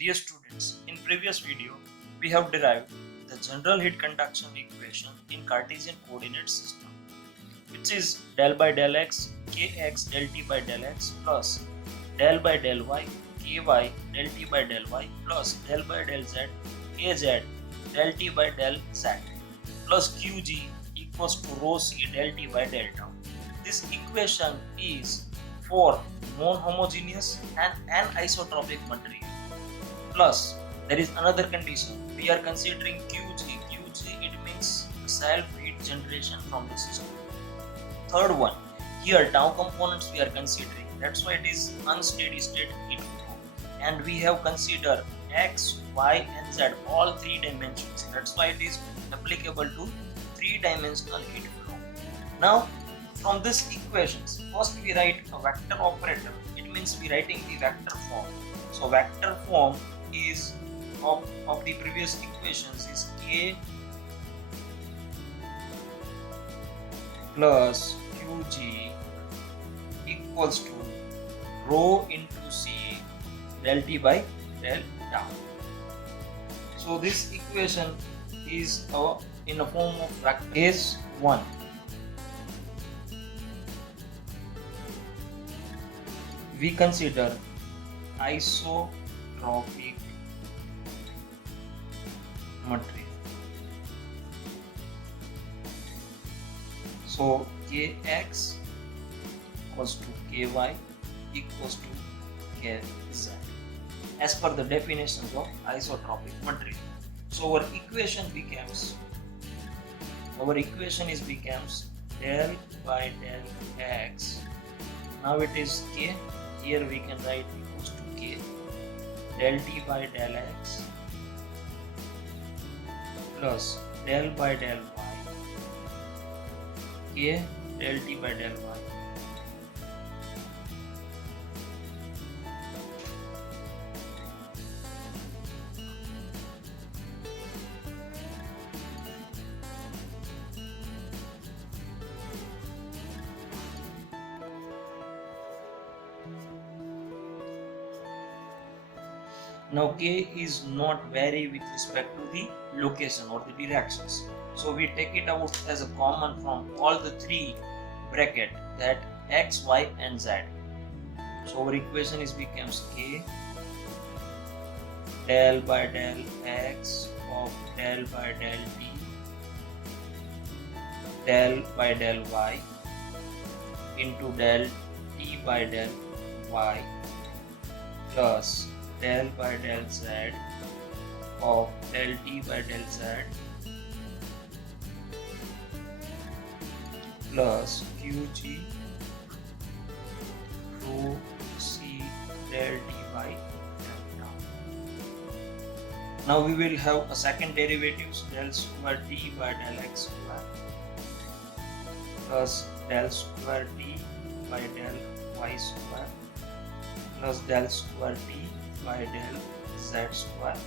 Dear students, in previous video, we have derived the general heat conduction equation in Cartesian coordinate system, which is del by del x kx del t by del x plus del by del y ky del t by del y plus del by del z kz del t by del z plus qg equals to rho c del t by del tau. This equation is for non-homogeneous and anisotropic material. Plus, there is another condition. We are considering QG. QG, it means self-heat generation from the system. Third one, here tau components we are considering. That's why it is unsteady state heat flow. And we have considered x, y, and z, all three dimensions. That's why it is applicable to three-dimensional heat flow. Now, from these equations, first we write a vector operator. It means we writing the vector form. So vector form is of the previous equations is k plus qg equals to rho into c del t by del tau. So this equation is in a form of vector. Case 1. We consider isotropic material. So kx equals to ky equals to kz as per the definitions of isotropic material. So our equation becomes del by del x. Now it is k. Here we can write equals to k del t by del x plus del by del y k del t by del y Now k is not vary with respect to the location or the directions. So we take it out as a common from all the three bracket, that x, y and z. So our equation is becomes k del by del x of del by del t del by del y into del t by del y plus del by del z of del t by del z plus qg rho c del t by del tau. Now we will have a second derivatives, del square t by del x square plus del square t by del y square plus del square t by del z square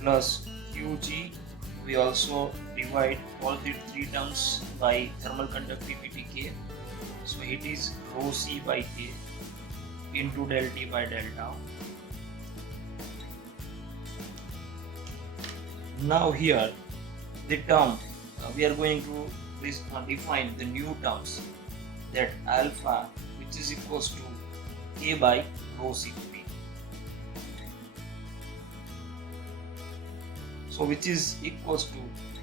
plus qg. We also divide all the three terms by thermal conductivity k. So it is rho c by k into del t by del tau. Now here the term we are going to define the new terms, that alpha, which is equals to k by rho cp. So which is equals to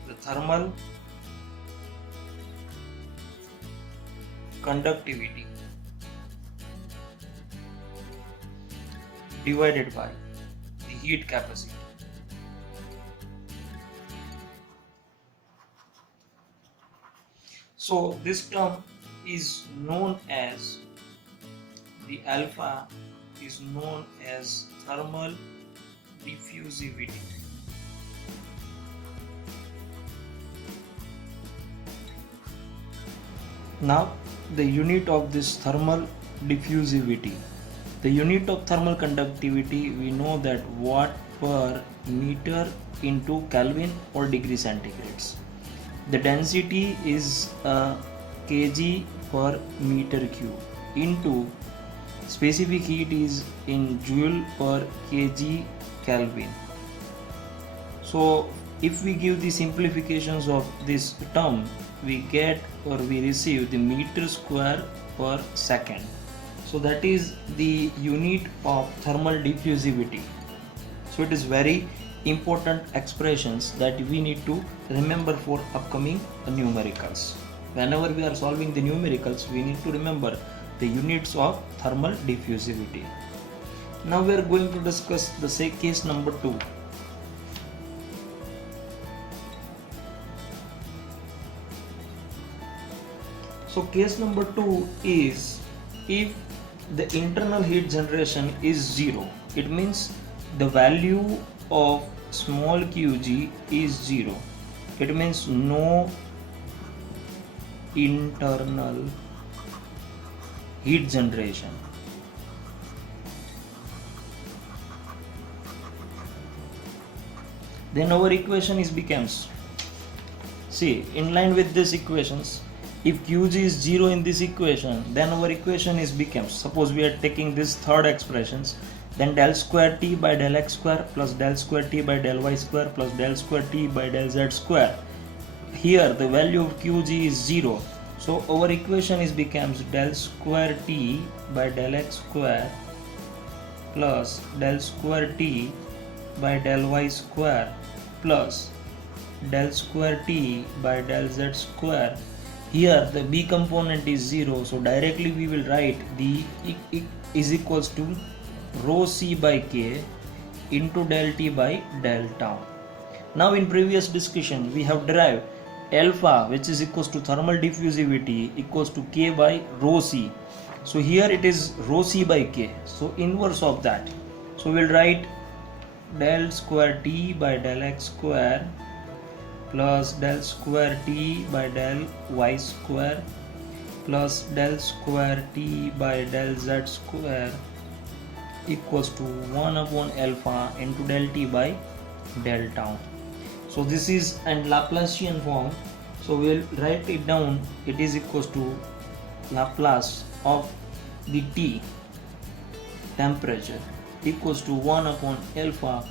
the thermal conductivity divided by the heat capacity. So this term is known as, the alpha is known as thermal diffusivity. Now the unit of this thermal diffusivity, the unit of thermal conductivity, we know that watt per meter into Kelvin or degree centigrades. The density is kg per meter cube into Specific heat is in joule per kg Kelvin. So if we give the simplifications of this term, we get or we receive the meter square per second. So that is the unit of thermal diffusivity. So it is very important expressions that we need to remember for upcoming numericals. Whenever we are solving the numericals, we need to remember the units of thermal diffusivity. Now we are going to discuss the case number 2. So case number 2 is if the internal heat generation is 0, it means the value of small qg is 0. It means no internal heat generation. Then our equation is becomes, see, in line with these equations, if qg is 0 in this equation, then our equation is becomes, suppose we are taking this third expressions, then del square t by del x square plus del square t by del y square plus del square t by del z square. Here the value of qg is 0, so our equation is becomes del square t by del x square plus del square t by del y square plus del square t by del z square. Here the b component is 0, so directly we will write the is equals to rho c by k into del t by del tau. Now in previous discussion we have derived alpha, which is equals to thermal diffusivity, equals to k by rho c. So here it is rho c by k, so inverse of that. So we'll write del square t by del x square plus del square t by del y square plus del square t by del z square equals to 1 upon alpha into del t by del tau. So this is an Laplacian form, so we'll write it down. It is equals to Laplace of the t temperature equals to 1 upon alpha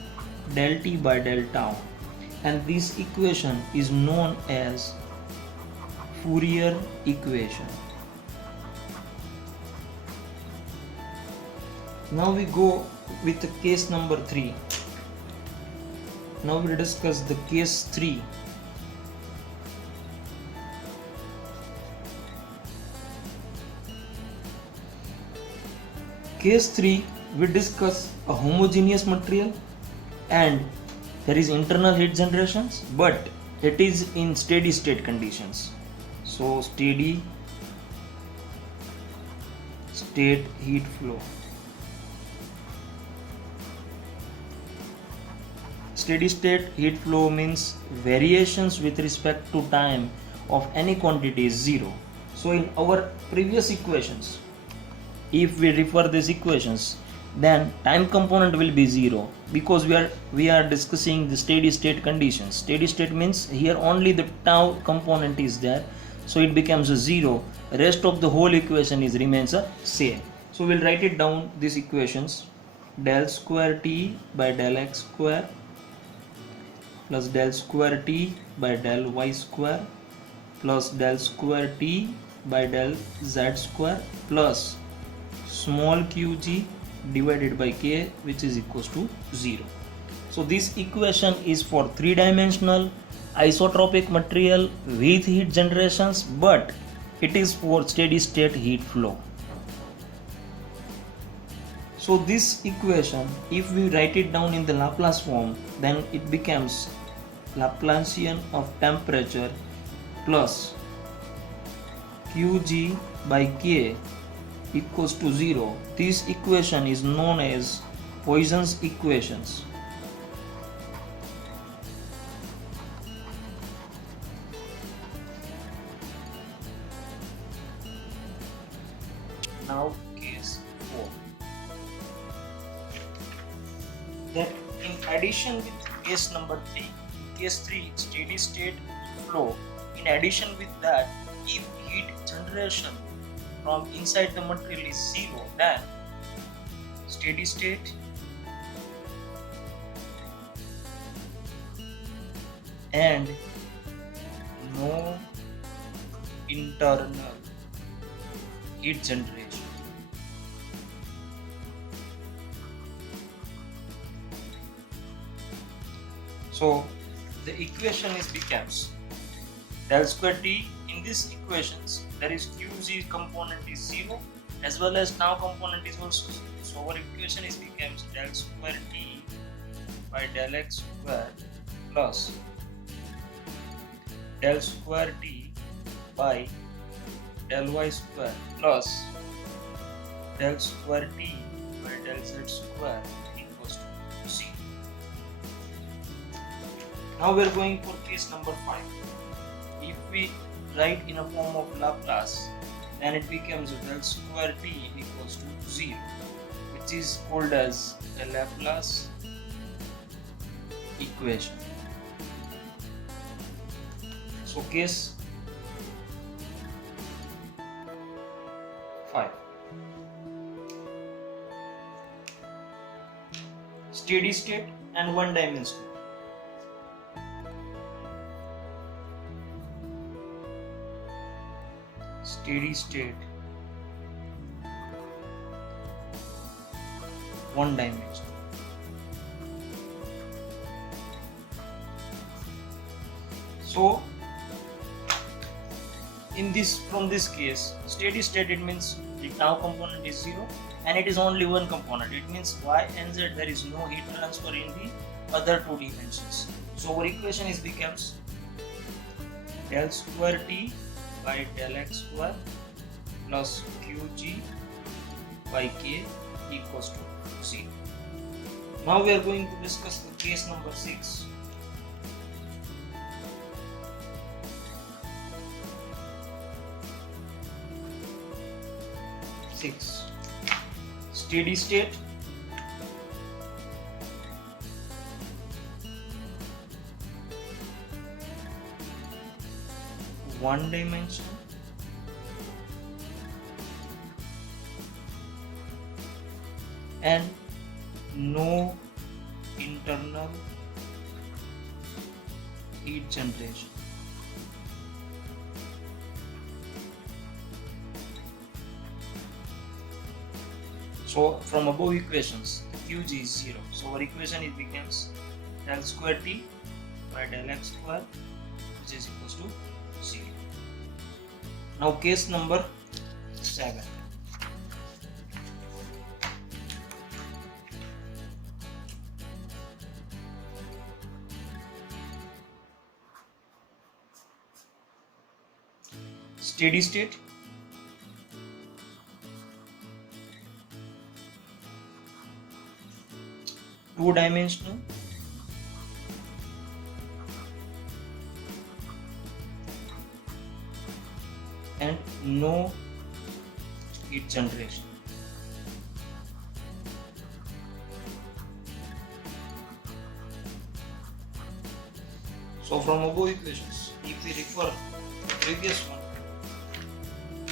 del t by del tau, and this equation is known as Fourier equation. Now we go with the case number 3. Now we'll discuss the case 3. Case 3, we discuss a homogeneous material and there is internal heat generations, but it is in steady state conditions. So steady state heat flow. Steady state heat flow means variations with respect to time of any quantity is 0. So in our previous equations, if we refer these equations, then time component will be 0 because we are discussing the steady state conditions. Steady state means here only the tau component is there, so it becomes a 0. Rest of the whole equation is remains a same. So we'll write it down these equations: del square t by del x square plus del square t by del y square plus del square t by del z square plus small qg divided by k, which is equals to 0. So this equation is for 3-dimensional isotropic material with heat generations, but it is for steady state heat flow. So this equation, if we write it down in the Laplace form, then it becomes Laplacian of temperature plus qg by k equals to 0. This equation is known as Poisson's equations. Now case 4. Then in addition with case number 3, case 3 steady state flow, in addition with that, if heat generation from inside the material is 0, then steady state and no internal heat generation. So the equation is becomes del square T. In these equations there is QZ component is 0 as well as now component is also 0. So our equation is becomes del square T by del X square plus del square T by del Y square plus del square T by del Z square equals to 0. Now we are going for case number 5. If we write in a form of Laplace, then it becomes del square T equals to 0, which is called as a Laplace equation. So case 5. Steady state and one dimensional. Steady state, one dimension. So in this, from this case, steady state, it means the tau component is 0 and it is only one component. It means y and z, there is no heat transfer in the other two dimensions. So our equation is becomes del square T by del X square plus QG by K equals to 0. Now we are going to discuss the case number 6. Steady state one dimension and no internal heat generation. So from above equations, Qg is 0. So our equation it becomes del square T by del X square, which is equals to 0. Now case number 7. Steady state two-dimensional and no heat generation. So from above equations, if we refer the previous one,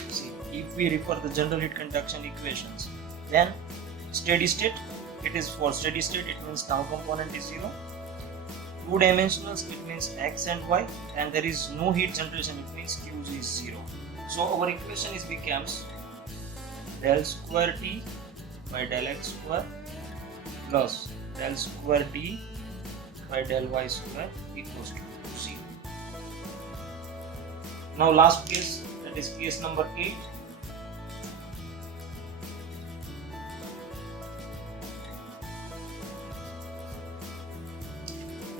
see, if we refer the general heat conduction equations, then steady state, it is for steady state, it means tau component is 0. Two dimensionals, it means x and y, and there is no heat generation, it means q is 0. So our equation is becomes del square T by del X square plus del square T by del Y square equals to 0. Now last case, that is case number 8.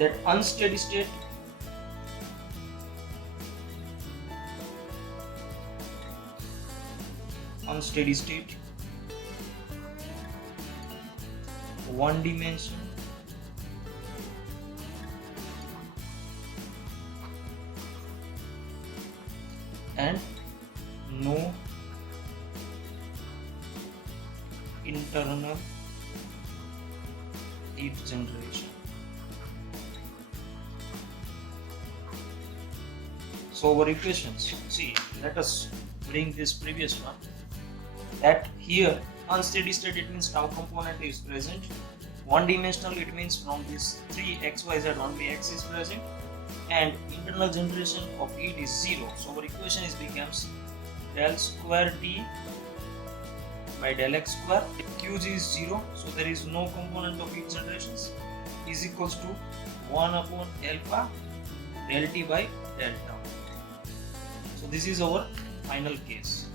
That unsteady state one dimension and no internal heat generation. So our equations, see, let us bring this previous one, that here unsteady state, it means tau component is present. One dimensional, it means from this 3 xyz only x is present, and internal generation of heat is 0. So our equation is becomes del square T by del x square. Qg is 0, so there is no component of heat generations, is equals to 1 upon alpha del T by del tau. So this is our final case.